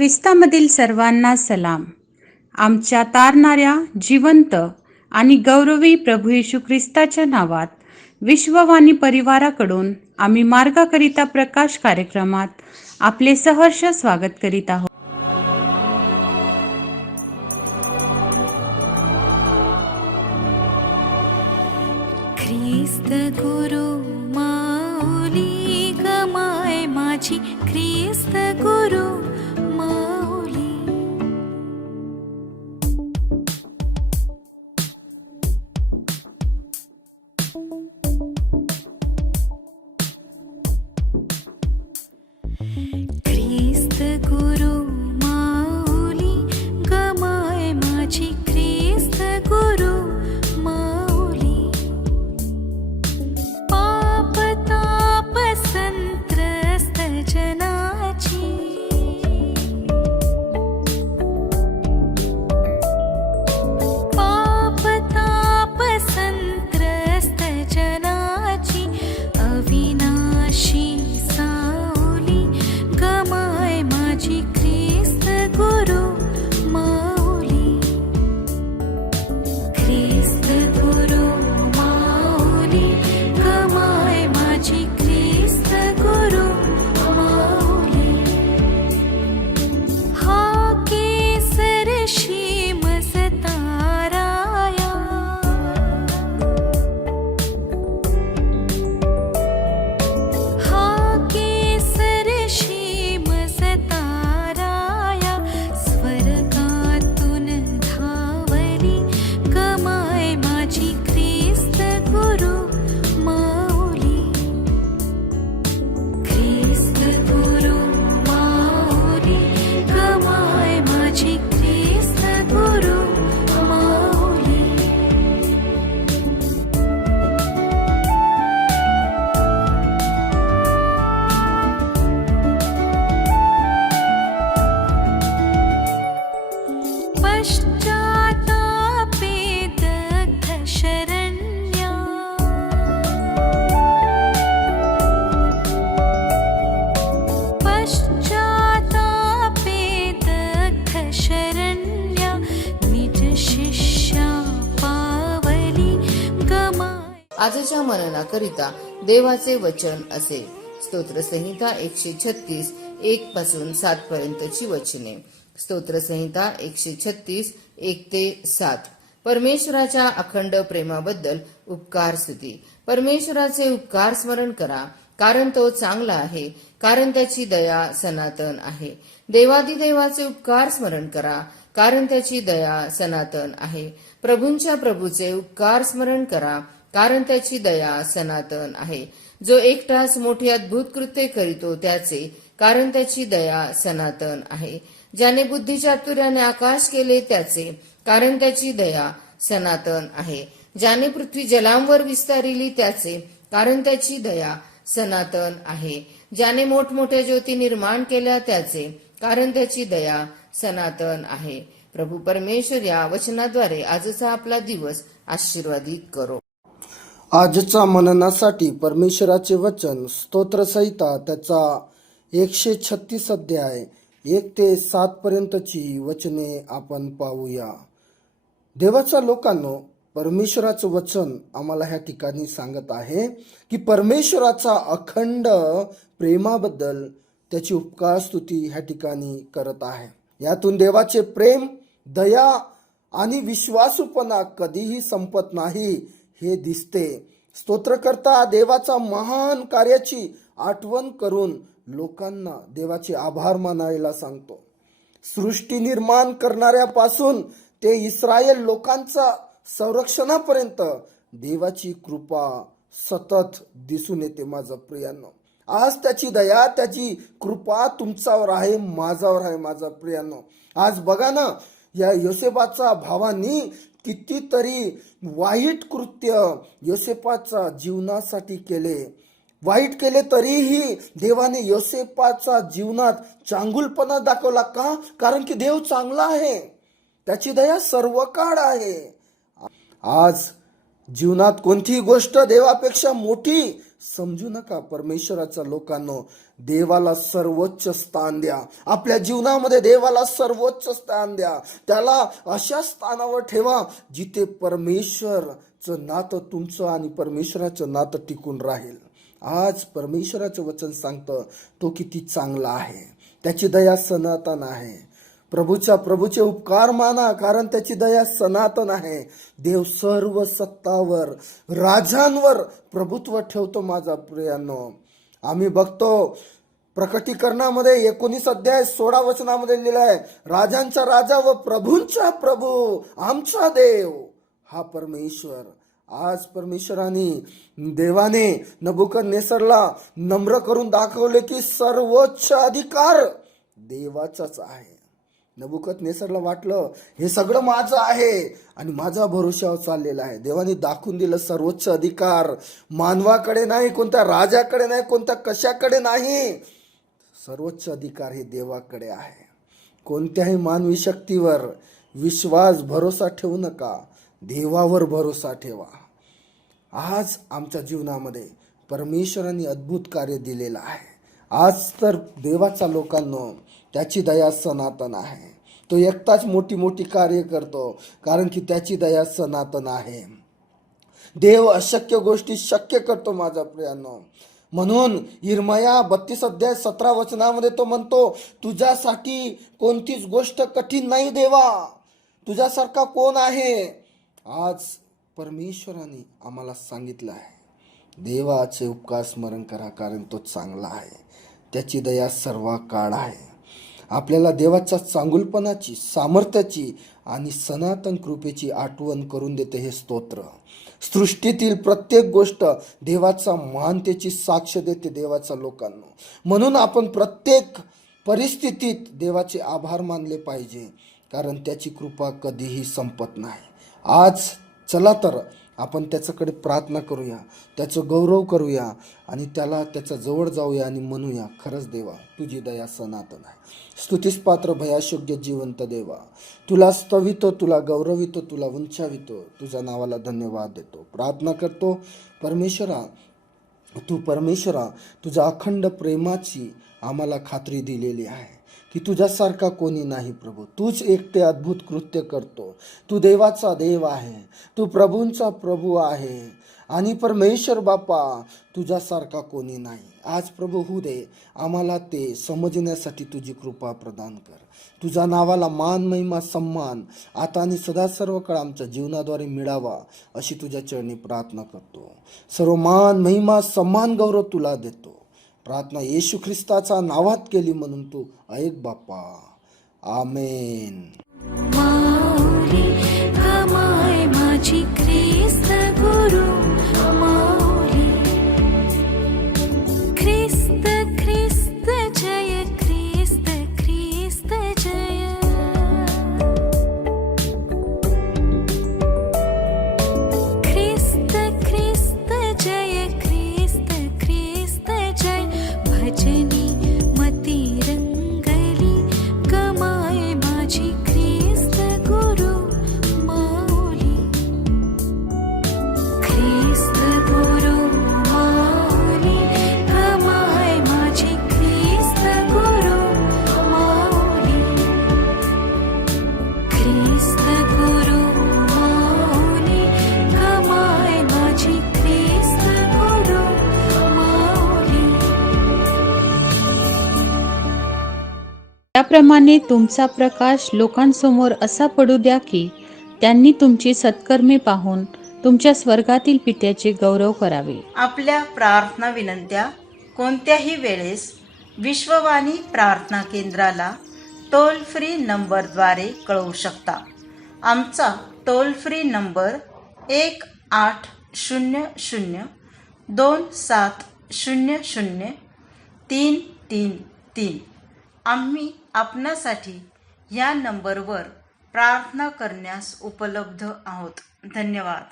ख्रिस्तामधील सर्वांना सलाम. आमच्या तारणाऱ्या, जिवंत आणि गौरवी प्रभू येशू ख्रिस्ताच्या नावात विश्ववाणी परिवाराकडून आम्ही मार्गाकरिता प्रकाश कार्यक्रमात आपले सहर्ष स्वागत करीत आहोत. ख्रिस्त गुरु माऊली गमाय माझी, ख्रिस्त गुरु माऊली. ख्रिस्त गुरु माऊली गमाय माझी, ख्रिस्त गुरु माऊली. पाप ताप संत्रस्त जनाची, पाप ताप संत्रस्त जनाची अविनाशी सावली गमाय माझी, ख्रिस्त गुरु माऊली. ख्रिस्त गुरु माऊली गमाय माझी, ख्रिस्त गुरु माऊली. हा केसर शीमस ताराया, हा केसर शीमस ताराया स्वर्गातून धावली गमाय माझी, ख्रिस्त गुरु माऊली. ख्रिस्त गुरु माऊली गमाय माझी, ख्रिस्त गुरु माऊली. पश्चातापे दग्ध शरण्या, पश्चातापे दग्ध शरण्या निज शिष्या पावली गमाय. आजच्या मननाकरिता देवाचे वचन असे. स्तोत्रसंहिता 136 1 पासून 7 पर्यंतची वचने. स्तोत्रसंहिता 136 1 ते 7. परमेश्वराच्या अखंड प्रेमाबद्दल उपकार स्तुती. परमेश्वराचे उपकार स्मरण करा, कारण तो चांगला आहे, कारण त्याची दया सनातन आहे. देवादिदेवाचे उपकार स्मरण करा, कारण त्याची दया सनातन आहे. प्रभूंच्या प्रभूचे उपकार स्मरण करा, कारण त्याची दया सनातन आहे. जो एकटाच मोठी अद्भुत कृत्ये करीतो त्याचे, कारण त्याची दया सनातन आहे. ज्याने बुद्धिचातुर्याने आकाश केले त्याचे, कारण त्याची दया सनातन आहे. ज्याने पृथ्वी जलांवर विस्तारिली त्याचे, कारण त्याची दया सनातन आहे. ज्याने मोठमोठ्या ज्योती निर्माण केल्या त्याचे, कारण त्याची दया सनातन आहे. प्रभू परमेश्वर या वचनाद्वारे आजचा आपला दिवस आशीर्वादित करो. आजच्या मननासाठी परमेश्वराचे वचन स्तोत्रसंहिता त्याचा 136 अध्याय 1 ते 7 पर्यंतची वचने आपण पाहूया. देवाच्या लोकांनो, परमेश्वराचं वचन आम्हाला ह्या ठिकाणी सांगत आहे की परमेश्वराचा अखंड प्रेमाबद्दल त्याची उपकार स्तुती ह्या ठिकाणी करत आहे. यातून देवाचे प्रेम, दया आणि विश्वासूपणा कधीही संपत नाही हे दिसते. स्तोत्रकर्ता देवाचा महान कार्याची आठवण करून लोकांना देवाचे आभार मानायला सांगतो. सृष्टी निर्माण करणाऱ्यापासून ते इस्रायल लोकांचा संरक्षणापर्यंत देवाची कृपा सतत दिसून येते. माझं प्रियांनो, आज त्याची दया, त्याची कृपा तुमच्यावर आहे, माझ्यावर आहे. माझा प्रियांनो, आज बघा ना, या योसेफाच्या भावांनी कितीतरी वाईट कृत्य योसेफाच्या जीवनासाठी केले. वाईट केले तरीही देवाने योसेफाच्या जीवनात चांगुलपणा दाखवला. का? कारण की देव चांगला आहे, त्याची दया सर्व काळ आहे. आज जीवनात कोणतीही गोष्ट देवापेक्षा मोठी समजू नका. परमेश्वराच्या लोकांनो, देवाला सर्वोच्च स्थान द्या. आपल्या जीवनामध्ये देवाला सर्वोच्च स्थान द्या. त्याला अशा स्थानावर ठेवा जिथे परमेश्वरचं नातं तुमचं आणि परमेश्वराचं नातं टिकून राहील. आज परमेश्वराचं वचन सांगतं तो किती चांगला आहे, त्याची दया सनातन आहे. प्रभूचे उपकार माना, कारण त्याची दया सनातन आहे. देव सर्व सत्तावर, राजांवर प्रभुत्व ठेवतो. माझा प्रियांनो, आम्ही बघतो प्रकटीकरणामध्ये 19 अध्याय 16 वचनामध्ये लिहिलं आहे, राजांचा राजा व प्रभूंचा प्रभू आमचा देव हा परमेश्वर. आज देवाने नबुकदनेस्सरला नम्र करून दाखवले की सर्वोच्च अधिकार देवाचाच आहे. नबुकदनेस्सरला वाटलं हे सगळं माझं आहे आणि माझा भरोशावर चाललेला आहे. देवाने दाखवून दिलं सर्वोच्च अधिकार मानवाकडे नाही, कोणत्या राजाकडे नाही, कोणत्या कशाकडे नाही. सर्वोच्च अधिकार हे देवाकडे आहे. कोणत्याही मानवी शक्तीवर विश्वास भरोसा ठेवू नका, देवावर भरोसा ठेवा. आज आमच्या जीवनामध्ये परमेश्वराने अद्भुत कार्य दिलेलं आहे. आज तर देवाच्या लोकांनो, त्याची दया सनातन आहे. तो एकटाच मोठी मोठी कार्य करतो, कारण की त्याची दया सनातन आहे. देव अशक्य गोष्टी शक्य करतो. माझा प्रियांनो, म्हणून यिर्मया 32 अध्याय 17 वचनामध्ये तो म्हणतो, तुझ्यासाठी कोणतीच गोष्ट कठीण नाही देवा, तुझ्यासारखा कोण आहे. आज परमेश्वराने आम्हाला सांगितलं आहे, देवाचे उपकार स्मरण करा, कारण तो चांगला आहे, त्याची दया सर्व काळ आहे. आपल्याला देवाच्या चांगुलपणाची, सामर्थ्याची आणि सनातन कृपेची आठवण करून देते हे स्तोत्र. सृष्टीतील प्रत्येक गोष्ट देवाचा महानतेची साक्ष देते देवाच्या लोकांना. म्हणून आपण प्रत्येक परिस्थितीत देवाचे आभार मानले पाहिजे, कारण त्याची कृपा कधीही संपत नाही. आज चला तर आपण त्याच्याकडे प्रार्थना करूया, त्याचं गौरव करूया आणि त्याच्या जवळ जाऊया आणि म्हणूया, खरंच देवा तुझी दया सनातन आहे. स्तुतीस पात्र भयाशोग्य जिवंत देवा, तुला स्तवितो, तुला गौरवितो, तुला उंचावितो, तुझ्या नावाला धन्यवाद देतो. प्रार्थना करतो परमेश्वरा तुझ्या अखंड प्रेमाची आम्हाला खात्री दिलेली आहे की तुझ्यासारखा कोणी नाही प्रभू. तूच एकटे अद्भुत कृत्य करतो. तू देवाचा देव आहे, तू प्रभूंचा प्रभू आहे आणि परमेश्वर बापा तुझ्यासारखा कोणी नाही. आज प्रभू होऊ दे आम्हाला ते समजण्यासाठी तुझी कृपा प्रदान कर. तुझ्या नावाला मान, महिमा, सन्मान आता आणि सदा सर्व काळ आमच्या जीवनाद्वारे मिळावा अशी तुझ्या चरणी प्रार्थना करतो. सर्व मान, महिमा, सन्मान, गौरव तुला देतो. प्रार्थना येशू ख्रिस्ताच्या नावात केली म्हणून तू ऐक बाप्पा. आमेन. माऊली गमाय माझी ख्रिस्त गुरु, माऊली ख्रिस्त ख्रिस्त जय, ख्रिस्त ख्रिस्त जय. ख्रिस्त ख्रिस्त जय, ख्रिस्त ख्रिस्त जय. भजनी मती रंगली गमाय माझी ख्रिस्त गुरु, माऊली ख्रिस्त गुरु, माऊली गमाय माझी ख्रिस्त गुरु, माऊली ख्रिस्त गुरु, माऊली गमाय माझी ख्रिस्त गुरु, माऊली. त्याप्रमाणे तुमचा प्रकाश लोकांसमोर असा पडू द्या की त्यांनी तुमची सत्कर्मे पाहून तुमच्या स्वर्गातील पित्याचे गौरव करावे. आपल्या प्रार्थना विनंत्या कोणत्याही वेळेस विश्ववाणी प्रार्थना केंद्राला टोल फ्री नंबरद्वारे कळवू शकता. आमचा टोल फ्री नंबर 1-800-2700-333. आम्ही आपणासाठी या नंबरवर प्रार्थना करण्यास उपलब्ध आहोत. धन्यवाद.